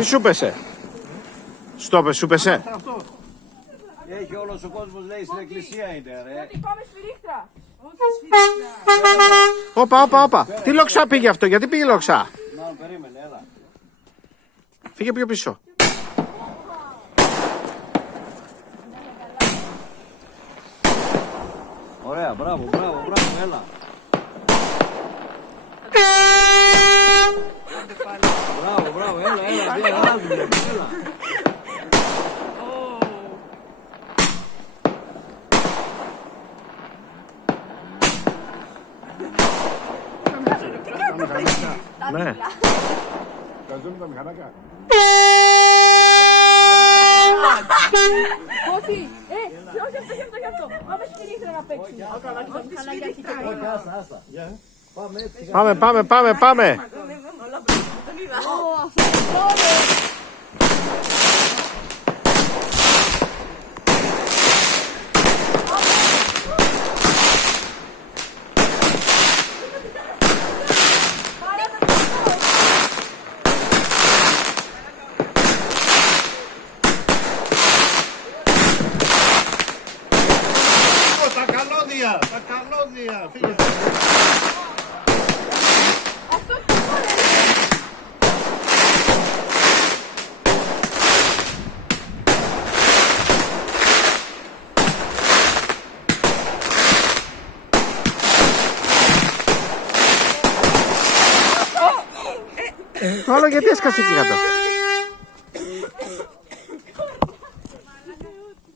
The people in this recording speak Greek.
Τι σου πέσε? Στο πες, σου πέσε. Έχει όλος ο κόσμος, λέει, στην εκκλησία είναι, ρε. Ότι πάμε σφυρίχτρα. Όπα. Τι λοξά πήγε αυτό, γιατί πήγε λοξά? Μάλλον περίμενε, έλα. Φύγε πιο πίσω. Ωραία, μπράβο, έλα. Μπράβο, έλα, έλα. Ναι. Καζούμε τα μηχανάκια. Όχι, όχι αυτό. Πάμε σφυρίχτρα να παίξουμε. Πάμε. Τα καλώδια, φύγε. Το άλλο γιατί έσκασε εκεί κάτω?